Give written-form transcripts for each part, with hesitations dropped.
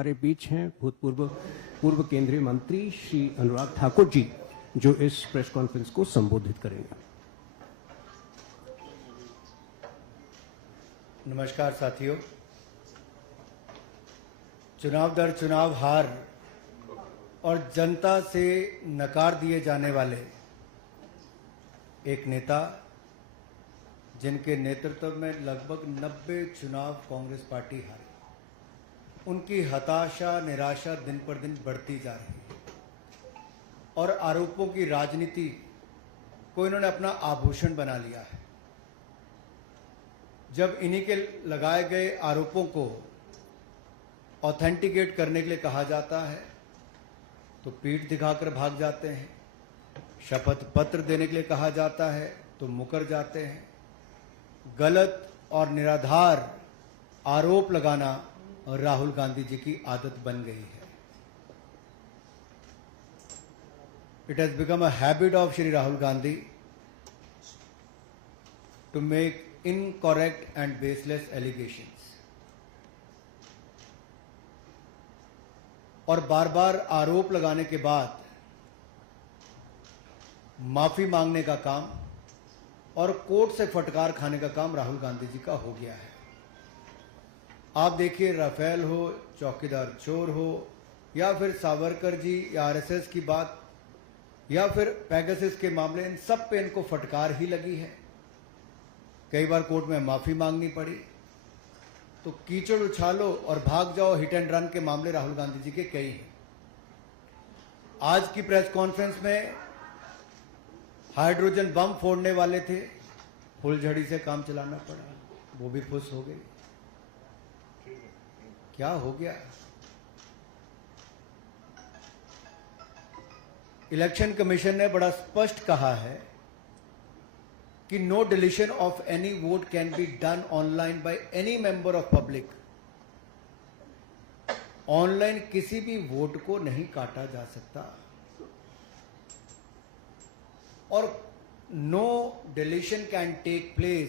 हमारे बीच हैं पूर्व केंद्रीय मंत्री श्री अनुराग ठाकुर जी, जो इस प्रेस कॉन्फ्रेंस को संबोधित करेंगे। नमस्कार साथियों, चुनाव दर चुनाव हार और जनता से नकार दिए जाने वाले एक नेता, जिनके नेतृत्व में लगभग 90 चुनाव कांग्रेस पार्टी हारी, उनकी हताशा निराशा दिन पर दिन बढ़ती जा रही है और आरोपों की राजनीति को इन्होंने अपना आभूषण बना लिया है। जब इन्हीं के लगाए गए आरोपों को ऑथेंटिकेट करने के लिए कहा जाता है तो पीठ दिखाकर भाग जाते हैं, शपथ पत्र देने के लिए कहा जाता है तो मुकर जाते हैं। गलत और निराधार आरोप लगाना राहुल गांधी जी की आदत बन गई है। It has become a habit of Shri Rahul Gandhi to make incorrect and baseless allegations और बार बार आरोप लगाने के बाद माफी मांगने का काम और कोर्ट से फटकार खाने का काम राहुल गांधी जी का हो गया है। आप देखिए, राफेल हो, चौकीदार चोर हो, या फिर सावरकर जी या आरएसएस की बात, या फिर पेगासस के मामले, इन सब पे इनको फटकार ही लगी है। कई बार कोर्ट में माफी मांगनी पड़ी। तो कीचड़ उछालो और भाग जाओ हिट एंड रन के मामले राहुल गांधी जी के कई हैं। आज की प्रेस कॉन्फ्रेंस में हाइड्रोजन बम फोड़ने वाले थे, फुलझड़ी से काम चलाना पड़ा, वो भी फुस हो गई। क्या हो गया? इलेक्शन कमीशन ने बड़ा स्पष्ट कहा है कि no deletion of any vote can be done online by any member of public. Online किसी भी वोट को नहीं काटा जा सकता और no deletion can take place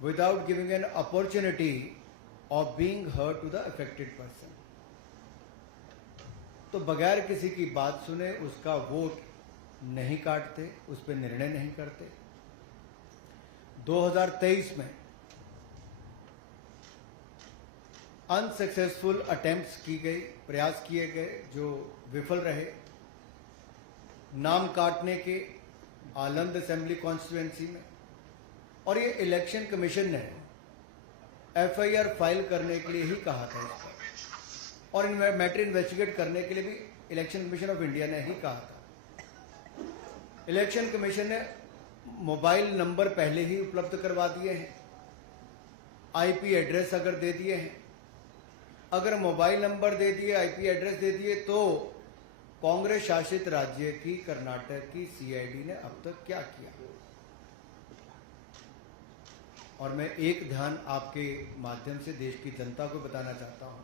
without giving an opportunity of being heard to the affected person. तो बगैर किसी की बात सुने उसका वोट नहीं काटते, उस पर निर्णय नहीं करते। 2023 में अनसक्सेसफुल अटेम्प्ट्स की गई, प्रयास किए गए जो विफल रहे, नाम काटने के आलंद असेंबली कॉन्स्टिट्यूएंसी में। और ये इलेक्शन कमीशन ने एफआईआर फाइल करने के लिए ही कहा था इस पर, और मैटर इन्वेस्टिगेट करने के लिए भी इलेक्शन कमीशन ऑफ इंडिया ने ही कहा था। इलेक्शन कमीशन ने मोबाइल नंबर पहले ही उपलब्ध करवा दिए हैं, आईपी एड्रेस अगर दे दिए हैं, अगर मोबाइल नंबर दे दिए, आईपी एड्रेस दे दिए, तो कांग्रेस शासित राज्य की कर्नाटक की सीआईडी ने अब तक क्या किया? और मैं एक ध्यान आपके माध्यम से देश की जनता को बताना चाहता हूं।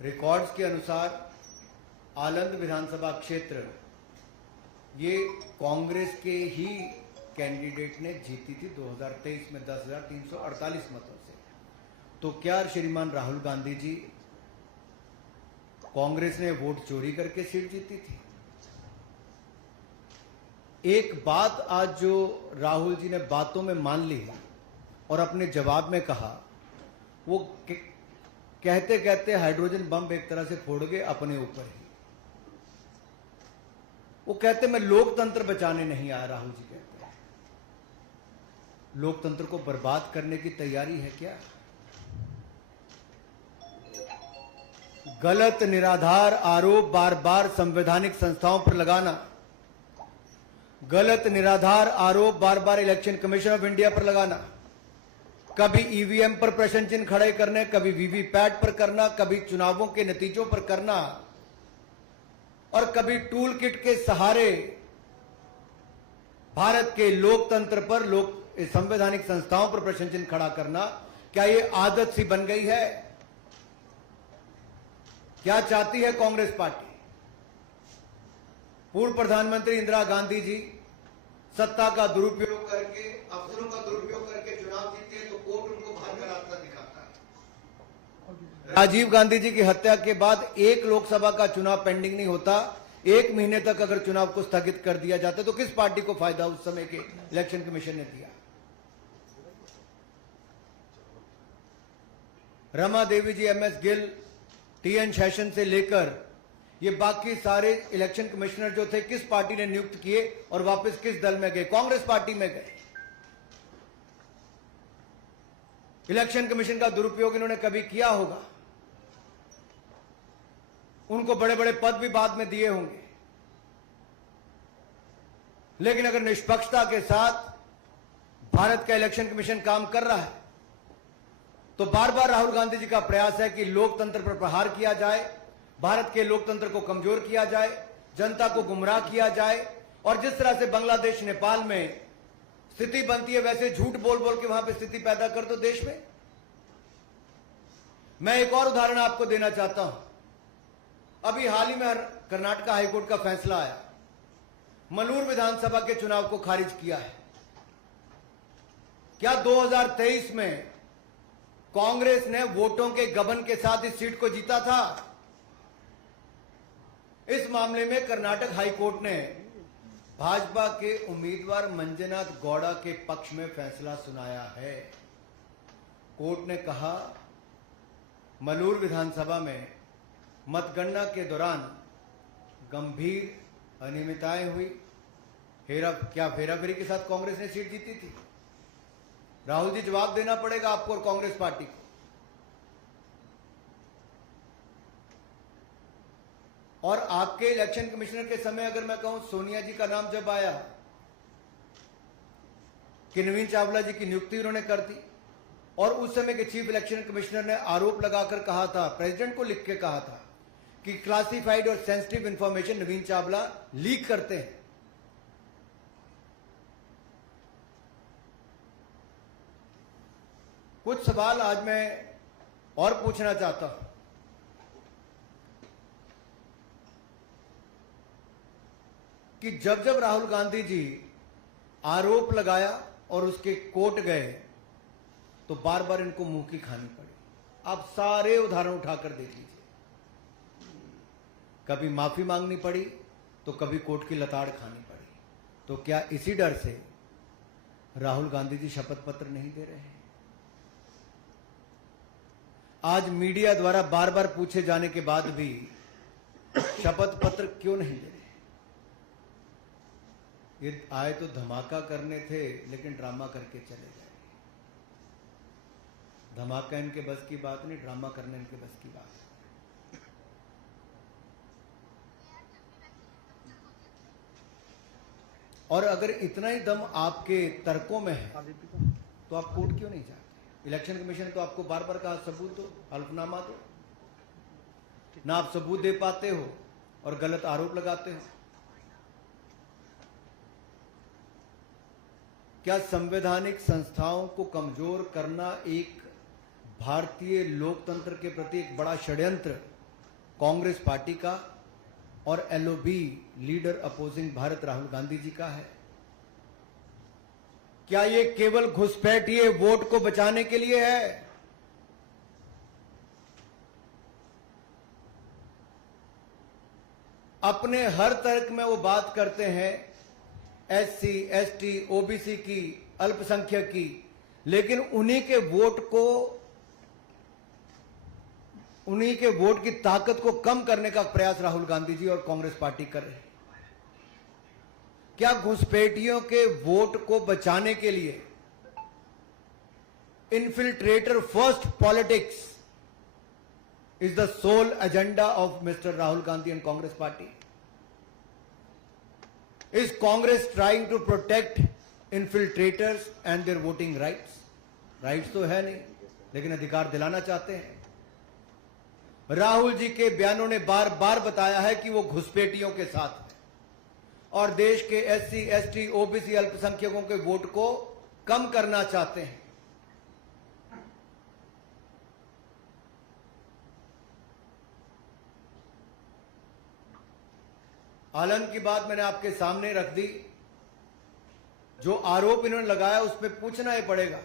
रिकॉर्ड्स के अनुसार आलंद विधानसभा क्षेत्र ये कांग्रेस के ही कैंडिडेट ने जीती थी 2023 में 10,348 मतों से। तो क्या श्रीमान राहुल गांधी जी, कांग्रेस ने वोट चोरी करके सीट जीती थी? एक बात आज जो राहुल जी ने बातों में मान ली है और अपने जवाब में कहा, वो कहते कहते हाइड्रोजन बम एक तरह से फोड़ गए अपने ऊपर ही। वो कहते मैं लोकतंत्र बचाने नहीं आया। राहुल जी कहते हैं लोकतंत्र को बर्बाद करने की तैयारी है क्या? गलत निराधार आरोप बार बार संवैधानिक संस्थाओं पर लगाना, गलत निराधार आरोप बार बार इलेक्शन कमीशन ऑफ इंडिया पर लगाना, कभी ईवीएम पर प्रश्न चिन्ह खड़े करने, कभी वीवीपैट पर करना, कभी चुनावों के नतीजों पर करना, और कभी टूल किट के सहारे भारत के लोकतंत्र पर, संवैधानिक संस्थाओं पर प्रश्न चिन्ह खड़ा करना, क्या यह आदत सी बन गई है? क्या चाहती है कांग्रेस पार्टी? पूर्व प्रधानमंत्री इंदिरा गांधी जी सत्ता का दुरुपयोग करके, अफसरों का दुरुपयोग करके चुनाव जीते हैं तो कोर्ट उनको बाहर का रास्ता दिखाता है। राजीव गांधी जी की हत्या के बाद एक लोकसभा का चुनाव पेंडिंग नहीं होता, 1 महीने तक अगर चुनाव को स्थगित कर दिया जाता तो किस पार्टी को फायदा उस समय के इलेक्शन कमीशन ने दिया? रमा देवी जी, एमएस गिल, टीएन शेषन से लेकर ये बाकी सारे इलेक्शन कमिश्नर जो थे किस पार्टी ने नियुक्त किए और वापस किस दल में गए? कांग्रेस पार्टी में गए। इलेक्शन कमीशन का दुरुपयोग इन्होंने कभी किया होगा, उनको बड़े बड़े पद भी बाद में दिए होंगे, लेकिन अगर निष्पक्षता के साथ भारत का इलेक्शन कमीशन काम कर रहा है तो बार बार राहुल गांधी जी का प्रयास है कि लोकतंत्र पर प्रहार किया जाए, भारत के लोकतंत्र को कमजोर किया जाए, जनता को गुमराह किया जाए, और जिस तरह से बांग्लादेश नेपाल में स्थिति बनती है वैसे झूठ बोल बोल के वहां पे स्थिति पैदा कर दो देश में। मैं एक और उदाहरण आपको देना चाहता हूं। अभी हाल ही में कर्नाटक हाईकोर्ट का फैसला आया, मलूर विधानसभा के चुनाव को खारिज किया है। क्या 2023 में कांग्रेस ने वोटों के गबन के साथ इस सीट को जीता था? इस मामले में कर्नाटक हाईकोर्ट ने भाजपा के उम्मीदवार मंजुनाथ गौड़ा के पक्ष में फैसला सुनाया है। कोर्ट ने कहा मलूर विधानसभा में मतगणना के दौरान गंभीर अनियमितताएं हुई। क्या फेराफेरी के साथ कांग्रेस ने सीट जीती थी? राहुल जी, जवाब देना पड़ेगा आपको और कांग्रेस पार्टी को। और आपके इलेक्शन कमिश्नर के समय अगर मैं कहूं, सोनिया जी का नाम जब आया कि नवीन चावला जी की नियुक्ति उन्होंने कर दी, और उस समय के चीफ इलेक्शन कमिश्नर ने आरोप लगाकर कहा था, प्रेसिडेंट को लिख के कहा था कि क्लासिफाइड और सेंसिटिव इंफॉर्मेशन नवीन चावला लीक करते हैं। कुछ सवाल आज मैं और पूछना चाहता हूं कि जब जब राहुल गांधी जी आरोप लगाया और उसके कोर्ट गए तो बार बार इनको मुंह की खानी पड़ी। आप सारे उदाहरण उठाकर देख लीजिए, कभी माफी मांगनी पड़ी तो कभी कोर्ट की लताड़ खानी पड़ी। तो क्या इसी डर से राहुल गांधी जी शपथ पत्र नहीं दे रहे हैं? आज मीडिया द्वारा बार बार पूछे जाने के बाद भी शपथ पत्र क्यों नहीं दे रहे? ये आए तो धमाका करने थे लेकिन ड्रामा करके चले गए। धमाका इनके बस की बात नहीं, ड्रामा करने इनके बस की बात है। और अगर इतना ही दम आपके तर्कों में है तो आप कोर्ट क्यों नहीं जाते? इलेक्शन कमीशन ने तो आपको बार बार कहा सबूत दो, हल्फनामा दो, ना आप सबूत दे पाते हो और गलत आरोप लगाते हो। क्या संवैधानिक संस्थाओं को कमजोर करना एक भारतीय लोकतंत्र के प्रति एक बड़ा षड्यंत्र कांग्रेस पार्टी का और LOB leader opposing Bharat Rahul Gandhi ji का है? क्या ये केवल घुसपैठिए वोट को बचाने के लिए है? अपने हर तर्क में वो बात करते हैं एससी, एसटी, ओबीसी की, अल्पसंख्यक की, लेकिन उन्हीं के वोट की ताकत को कम करने का प्रयास राहुल गांधी जी और कांग्रेस पार्टी कर रहे हैं। क्या घुसपैठियों के वोट को बचाने के लिए infiltrator first politics is the sole agenda of mister Rahul Gandhi and Congress party? Is Congress trying to protect infiltrators and their voting rights? Rights तो है नहीं, लेकिन अधिकार दिलाना चाहते हैं। राहुल जी के बयानों ने बार बार बताया है कि वो घुसपैठियों के साथ है और देश के एससी, एसटी, ओबीसी, अल्पसंख्यकों के वोट को कम करना चाहते हैं। आलम की बात मैंने आपके सामने रख दी। जो आरोप इन्होंने लगाया उस पर पूछना ही पड़ेगा,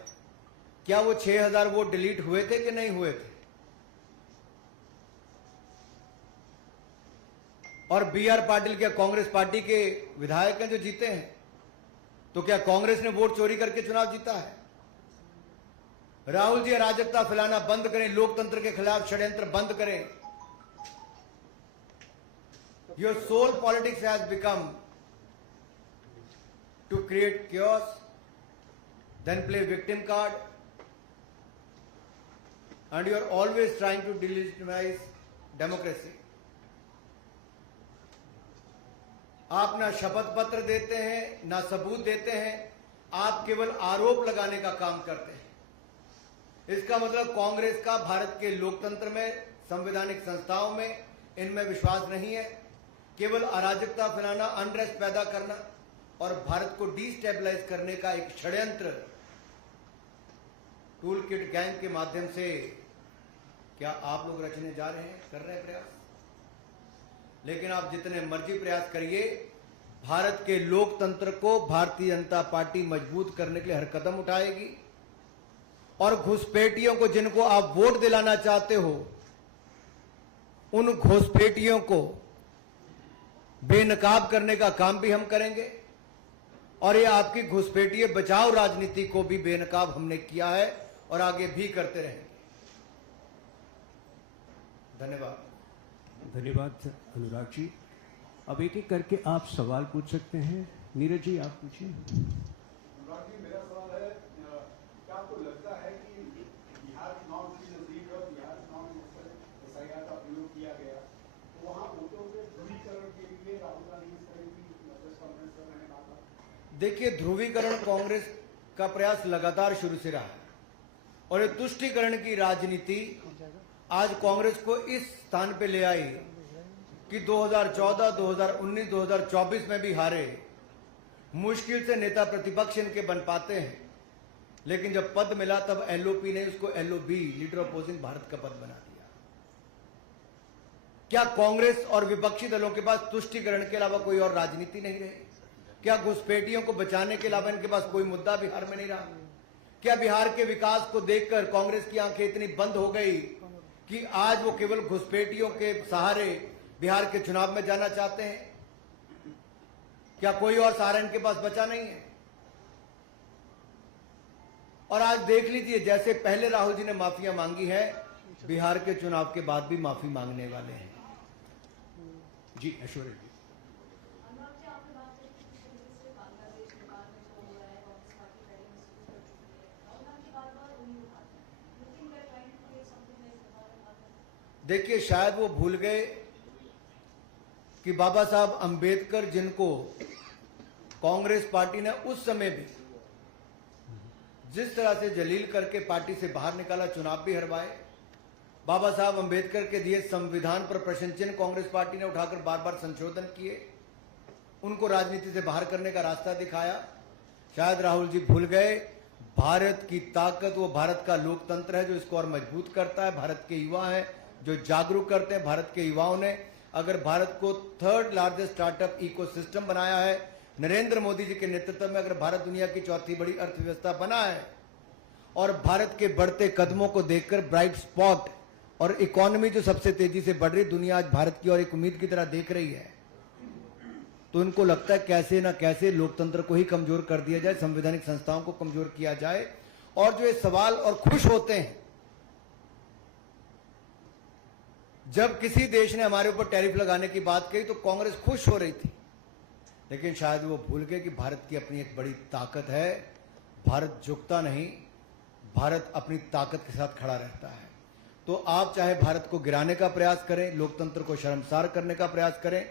क्या वो 6000 वोट डिलीट हुए थे कि नहीं हुए थे? और B.R. पाटिल क्या कांग्रेस पार्टी के विधायक हैं जो जीते हैं? तो क्या कांग्रेस ने वोट चोरी करके चुनाव जीता है? राहुल जी अराजकता फैलाना बंद करें, लोकतंत्र के खिलाफ षड्यंत्र बंद करें। Your sole politics has become to create chaos, then play victim card, and you are always trying to delegitimize democracy. आप ना शपथ पत्र देते हैं, ना सबूत देते हैं, आप केवल आरोप लगाने का काम करते हैं। इसका मतलब कांग्रेस का भारत के लोकतंत्र में, संवैधानिक संस्थाओं में, इनमें विश्वास नहीं है। केवल अराजकता फैलाना, अनरेस्ट पैदा करना और भारत को डिस्टेबलाइज करने का एक षड्यंत्र टूल किट गैंग के माध्यम से क्या आप लोग रचने जा रहे हैं, कर रहे हैं प्रयास? लेकिन आप जितने मर्जी प्रयास करिए, भारत के लोकतंत्र को भारतीय जनता पार्टी मजबूत करने के लिए हर कदम उठाएगी। और घुसपैठियों को, जिनको आप वोट दिलाना चाहते हो, उन घुसपैठियों को बेनकाब करने का काम भी हम करेंगे। और ये आपकी घुसपैठिए बचाओ राजनीति को भी बेनकाब हमने किया है और आगे भी करते रहेंगे। धन्यवाद। धन्यवाद अनुराग जी। अब एक एक करके आप सवाल पूछ सकते हैं। नीरज जी आप पूछिए। अनुराग जी, मेरा सवाल है, क्या आपको लगता है कि बिहार चुनाव की नजदीक और बिहार चुनाव में SIR का प्रयोग किया गया, तो वहाँ वोटों के ध्रुवीकरण के लिए राहुल गांधी इस तरह की प्रेस कॉन्फ्रेंस कर रहे हैं? देखिए, ध्रुवीकरण कांग्रेस का प्रयास लगातार शुरू से रहा है और ये तुष्टीकरण की राजनीति आज कांग्रेस को इस स्थान पे ले आई कि 2014, 2019, 2024 में भी हारे। मुश्किल से नेता प्रतिपक्ष इनके बन पाते हैं, लेकिन जब पद मिला तब LOP ने उसको LOB, लीडर अपोजिंग भारत का पद बना दिया। क्या कांग्रेस और विपक्षी दलों के पास तुष्टीकरण के अलावा कोई और राजनीति नहीं रही? क्या घुसपैठियों को बचाने के अलावा इनके पास कोई मुद्दा बिहार में नहीं रहा? क्या बिहार के विकास को देखकर कांग्रेस की आंखें इतनी बंद हो गई कि आज वो केवल घुसपैठियों के सहारे बिहार के चुनाव में जाना चाहते हैं? क्या कोई और सहारा इनके पास बचा नहीं है? और आज देख लीजिए, जैसे पहले राहुल जी ने माफिया मांगी है, बिहार के चुनाव के बाद भी माफी मांगने वाले हैं। जी ऐश्वर्या जी। देखिए, शायद वो भूल गए कि बाबा साहब अंबेडकर, जिनको कांग्रेस पार्टी ने उस समय भी जिस तरह से जलील करके पार्टी से बाहर निकाला, चुनाव भी हरवाए, बाबा साहब अंबेडकर के दिए संविधान पर प्रश्न चिन्ह कांग्रेस पार्टी ने उठाकर बार बार संशोधन किए, उनको राजनीति से बाहर करने का रास्ता दिखाया। शायद राहुल जी भूल गए, भारत की ताकत वो भारत का लोकतंत्र है जो इसको और मजबूत करता है। भारत के युवा हैं जो जागरूक करते हैं। भारत के युवाओं ने अगर भारत को 3rd लार्जेस्ट स्टार्टअप इकोसिस्टम बनाया है, नरेंद्र मोदी जी के नेतृत्व में अगर भारत दुनिया की 4थी बड़ी अर्थव्यवस्था बना है, और भारत के बढ़ते कदमों को देखकर ब्राइट स्पॉट और इकोनॉमी जो सबसे तेजी से बढ़ रही, दुनिया आज भारत की और एक उम्मीद की तरह देख रही है, तो इनको लगता है कैसे ना कैसे लोकतंत्र को ही कमजोर कर दिया जाए, संवैधानिक संस्थाओं को कमजोर किया जाए। और जो ये सवाल और खुश होते हैं जब किसी देश ने हमारे ऊपर टैरिफ लगाने की बात कही तो कांग्रेस खुश हो रही थी, लेकिन शायद वो भूल गए कि भारत की अपनी एक बड़ी ताकत है। भारत झुकता नहीं, भारत अपनी ताकत के साथ खड़ा रहता है। तो आप चाहे भारत को गिराने का प्रयास करें, लोकतंत्र को शर्मसार करने का प्रयास करें,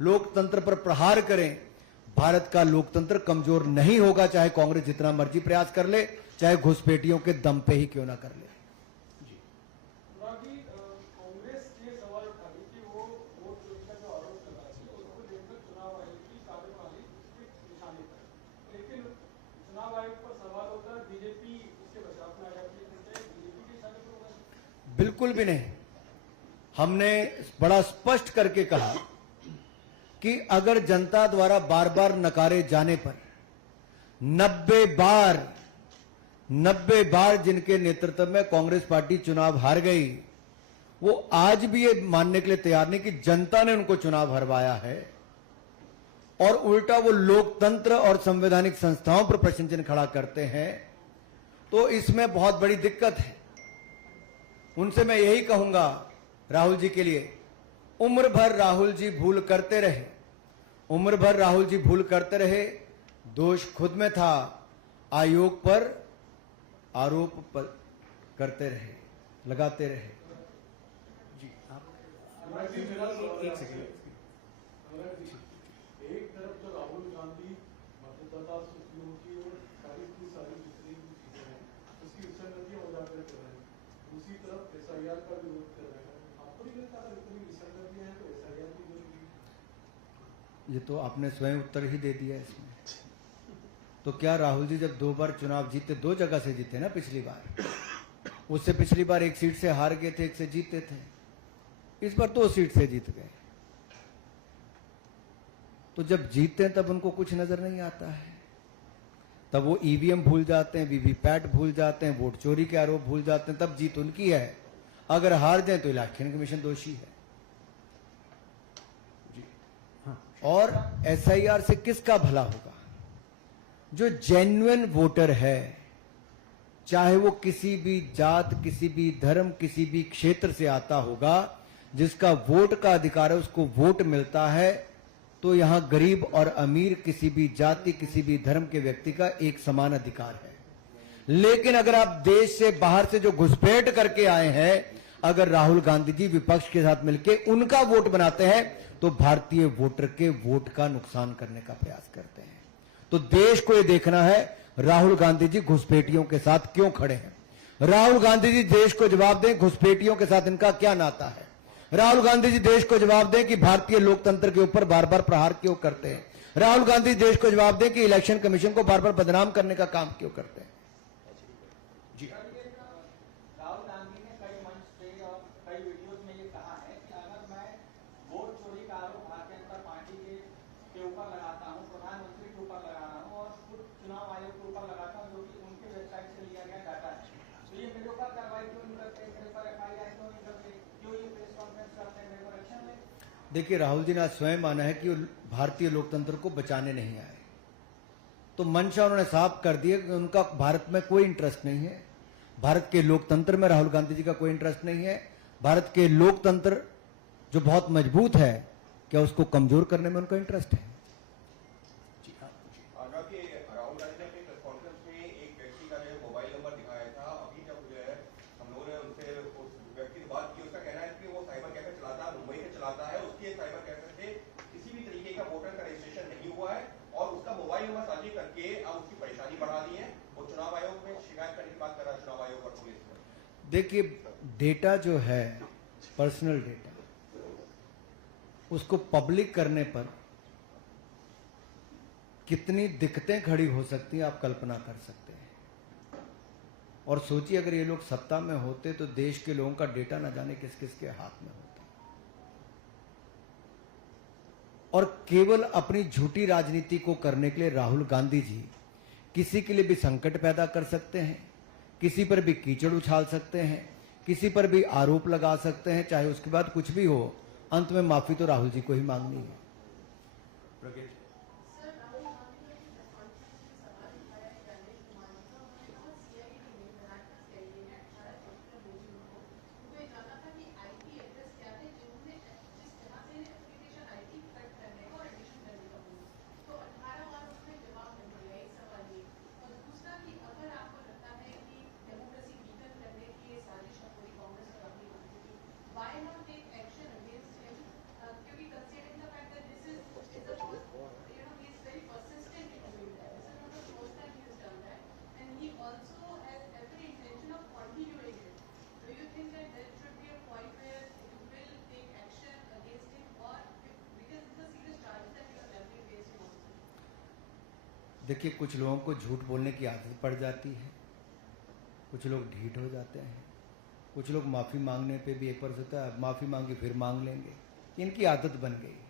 लोकतंत्र पर प्रहार करें, भारत का लोकतंत्र कमजोर नहीं होगा, चाहे कांग्रेस जितना मर्जी प्रयास कर ले, चाहे घुसपैठियों के दम पे ही क्यों ना कर ले। बिल्कुल भी नहीं। हमने बड़ा स्पष्ट करके कहा कि अगर जनता द्वारा बार बार नकारे जाने पर 90 बार जिनके नेतृत्व में कांग्रेस पार्टी चुनाव हार गई, वो आज भी ये मानने के लिए तैयार नहीं कि जनता ने उनको चुनाव हरवाया है, और उल्टा वो लोकतंत्र और संवैधानिक संस्थाओं पर प्रश्न चिन्ह खड़ा करते हैं। तो इसमें बहुत बड़ी दिक्कत है। उनसे मैं यही कहूंगा राहुल जी के लिए, उम्र भर राहुल जी भूल करते रहे, उम्र भर राहुल जी भूल करते रहे। दोष खुद में था, आयोग पर आरोप पर करते रहे, लगाते रहे। एक सेकंड। एक तरफ तो राहुल गांधी मतदाता सूचियों की और सारी जितनी भी चीजें हैं उसकी विसंगतियां उजागर कर रहे हैं, दूसरी तरफ एसआईआर का विरोध कर रहे हैं। आपको नहीं लगता अगर इतनी विसंगतियां हैं तो एसआईआर की जरूरी है? ये तो आपने स्वयं उत्तर ही दे दिया इसमें। तो क्या राहुल जी जब 2 बार चुनाव जीते, 2 जगह से जीते ना, पिछली बार, उससे पिछली बार 1 सीट से हार गए थे, 1 से जीते थे, इस बार 2 सीट से जीत गए। तो जब जीतते हैं तब उनको कुछ नजर नहीं आता है, तब वो ईवीएम भूल जाते हैं, वीवीपैट भूल जाते हैं, वोट चोरी के आरोप भूल जाते हैं, तब जीत उनकी है। अगर हार जाए तो इलेक्शन कमीशन दोषी है। और एसआईआर से किसका भला होगा? जो जेन्युइन वोटर है, चाहे वो किसी भी जात, किसी भी धर्म, किसी भी क्षेत्र से आता होगा, जिसका वोट का अधिकार है, उसको वोट मिलता है। तो यहां गरीब और अमीर, किसी भी जाति, किसी भी धर्म के व्यक्ति का एक समान अधिकार है। लेकिन अगर आप देश से बाहर से जो घुसपैठ करके आए हैं, अगर राहुल गांधी जी विपक्ष के साथ मिलकर उनका वोट बनाते हैं, तो भारतीय वोटर के वोट का नुकसान करने का प्रयास करते हैं। तो देश को यह देखना है राहुल गांधी जी घुसपैठियों के साथ क्यों खड़े हैं। राहुल गांधी जी देश को जवाब दें, घुसपैठियों के साथ इनका क्या नाता है। राहुल गांधी जी देश को जवाब दें कि भारतीय लोकतंत्र के ऊपर बार बार प्रहार क्यों करते हैं। राहुल गांधी देश को जवाब दें कि इलेक्शन कमीशन को बार बार बदनाम करने का काम क्यों करते हैं। राहुल गांधी ने कई मंच पे और कई वीडियोज में ये कहा है कि अगर मैं वोट चोरी का आरोप भारतीय जनता पार्टी के ऊपर लगाता हूं, प्रधानमंत्री के ऊपर लगा रहा हूं और खुद चुनाव आयोग के ऊपर लगाता हूं, जो कि उनके वेबसाइट से लिया गया डाटा है, तो ये मेरे ऊपर कार्रवाई क्यों नहीं करते, मेरे पर एफआईआर क्यों नहीं करते, क्यों ये प्रेस कॉन्फ्रेंस करते हैं, मेरे पर एक्शन ले। देखिए, राहुल जी ने आज स्वयं माना है कि वो भारतीय लोकतंत्र को बचाने नहीं आए। तो मंशा उन्होंने साफ कर दिया कि उनका भारत में कोई इंटरेस्ट नहीं है। भारत के लोकतंत्र में राहुल गांधी जी का कोई इंटरेस्ट नहीं है। भारत के लोकतंत्र जो बहुत मजबूत है, क्या उसको कमजोर करने में उनका इंटरेस्ट है। राहुल गांधी ने अपनी प्रेस कॉन्फ्रेंस में एक व्यक्ति का जो मोबाइल नंबर दिखाया था। अभी जब जो है हम लोगों ने उनसे उस व्यक्ति से बात की, उसका कहना है कि वो साइबर कैफे चलाता है, मुंबई में चलाता है, उसके साइबर कैफे से किसी भी तरीके का वोटर का रजिस्ट्रेशन नहीं हुआ है और उसका मोबाइल नंबर साझी करके अब उसकी परेशानी बढ़ा दी है। वो चुनाव आयोग में शिकायत करने की बात कर रहा है, चुनाव आयोग और पुलिस में। देखिए, डेटा जो है, पर्सनल डेटा, उसको पब्लिक करने पर कितनी दिक्कतें खड़ी हो सकती हैं, आप कल्पना कर सकते हैं। और सोचिए, अगर ये लोग सत्ता में होते तो देश के लोगों का डेटा न जाने किस किस के हाथ में होता। और केवल अपनी झूठी राजनीति को करने के लिए राहुल गांधी जी किसी के लिए भी संकट पैदा कर सकते हैं, किसी पर भी कीचड़ उछाल सकते हैं, किसी पर भी आरोप लगा सकते हैं, चाहे उसके बाद कुछ भी हो, अंत में माफी तो राहुल जी को ही मांगनी है। देखिए, कुछ लोगों को झूठ बोलने की आदत पड़ जाती है, कुछ लोग ढीठ हो जाते हैं, कुछ लोग माफ़ी मांगने पे भी एक बार सोचता है माफ़ी मांगी फिर मांग लेंगे, इनकी आदत बन गई है।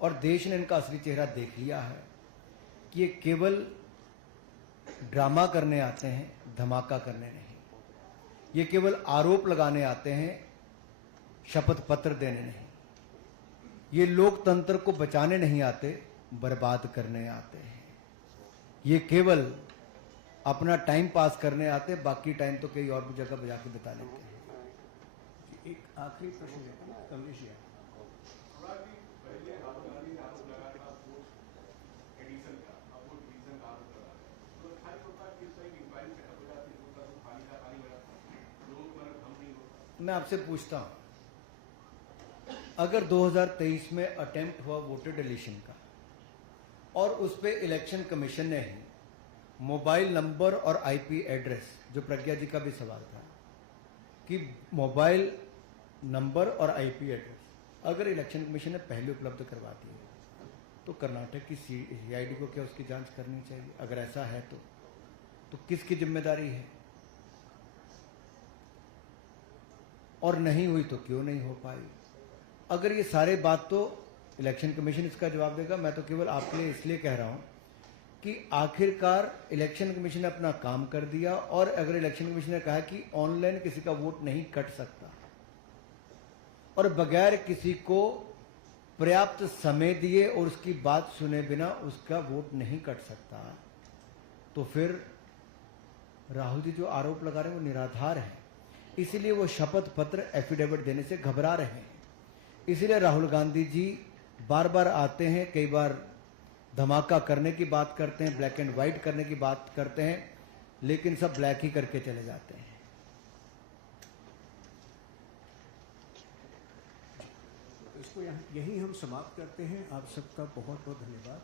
और देश ने इनका असली चेहरा देख लिया है कि ये केवल ड्रामा करने आते हैं, धमाका करने नहीं। ये केवल आरोप लगाने आते हैं, शपथ पत्र देने नहीं। ये लोकतंत्र को बचाने नहीं आते, बर्बाद करने आते हैं। ये केवल अपना टाइम पास करने आते, बाकी टाइम तो कई और भी जगह बजा के बिता लेते हैं। एक आखिरी प्रश्न है कमलेश जी। अनुराग जी, पहले राहुल गांधी ने आरोप लगाया था वोट एडिशन का, अब वोट डिवीजन का आरोप लगा है। तो खाली होता है कि उसका एक इंक्वायरी सेटअप हो जाती है, उसका तो पानी का पानी बना लोगों को मतलब हम नहीं होता। मैं आपसे पूछता हूं, अगर 2023 में अटेम्प्ट हुआ वोटर डिलीशन का और उस पे इलेक्शन कमीशन ने ही मोबाइल नंबर और आईपी एड्रेस, जो प्रज्ञा जी का भी सवाल था कि मोबाइल नंबर और आईपी एड्रेस अगर इलेक्शन कमीशन ने पहले उपलब्ध करवा दिए तो कर्नाटक की सीआईडी को क्या उसकी जांच करनी चाहिए? अगर ऐसा है तो किसकी जिम्मेदारी है? और नहीं हुई तो क्यों नहीं हो पाई? अगर ये सारे बात तो इलेक्शन कमीशन इसका जवाब देगा। मैं तो केवल आपके लिए इसलिए कह रहा हूं कि आखिरकार इलेक्शन कमीशन ने अपना काम कर दिया, और अगर इलेक्शन कमीशन ने कहा कि ऑनलाइन किसी का वोट नहीं कट सकता और बगैर किसी को पर्याप्त समय दिए और उसकी बात सुने बिना उसका वोट नहीं कट सकता, तो फिर राहुल जी जो आरोप लगा रहे हैं वो निराधार है। इसीलिए वो शपथ पत्र एफिडेविट देने से घबरा रहे हैं। इसीलिए राहुल गांधी जी बार बार आते हैं, कई बार धमाका करने की बात करते हैं, ब्लैक एंड व्हाइट करने की बात करते हैं, लेकिन सब ब्लैक ही करके चले जाते हैं। इसको यहीं हम समाप्त करते हैं। आप सबका बहुत बहुत धन्यवाद।